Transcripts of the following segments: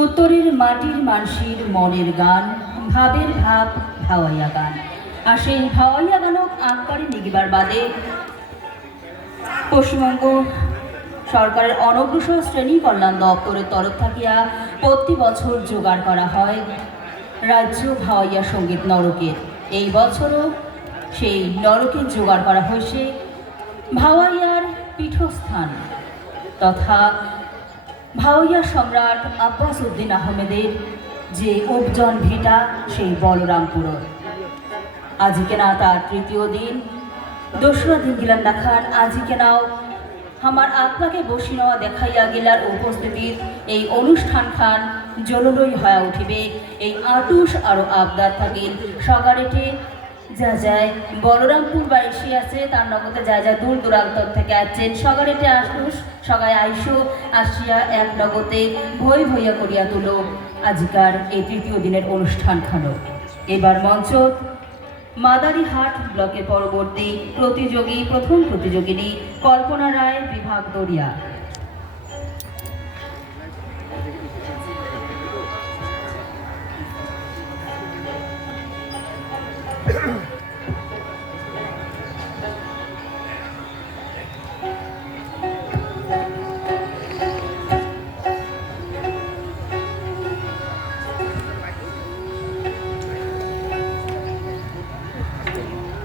উত্তরের মাটির মানসির মনের গান, ভাবের ভাব ভাওয়াইয়া গান। আর সেই ভাওয়াইয়া গানক আঁকবারে নিগিবার বাদে। পশ্চিমবঙ্গ সরকারের অনগ্রসর শ্রেণি কল্যাণ দপ্তরের তরফ থাকিয়া প্রতি বছর জোগাড় করা হয় রাজ্য ভাওয়াইয়া সংগীত নরকের। এই বছরও সেই নরকের জোগাড় করা হয়েছে। ভাওয়াইয়ার পীঠস্থান তথা ভাওয়াইয়া সম্রাট আব্বাস উদ্দিন আহমেদের যে উপজন ভিটা, সেই বলরামপুর আজি না তার তৃতীয় দিন। দোসরা দিন গিলান দেখান আজি কেনাও। আমার আত্মাকে বসি নেওয়া দেখাইয়া গেলার উপস্থিতির এই অনুষ্ঠান খান জলরই হয়ে উঠিবে। এই আটুস আরও আবদার থাকিল। সগারেটে যা যায়। বলরামপুর বা এসে আছে, তার নগদে যা যা দূর দূরান্তর থেকে আসছেন। সগারেটে আসুস সগায় আইসো, আসিয়া এক নগদে ভই ভইয়া করিয়া তুলো। আজিকার এই তৃতীয় দিনের অনুষ্ঠান খানো এবার মঞ্চ, মাদারিহাট ব্লকের পরবর্তী প্রতিযোগী, প্রথম প্রতিযোগিনী কল্পনা রায় বিভাগ দরিয়া।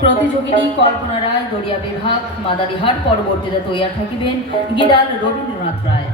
প্রতিযোগিনী কল্পনা রায় দরিয়া বিভাগ মাদারিহাট পরবর্তীতে তৈয়ার থাকিবেন গিদাল রবীন্দ্রনাথ রায়।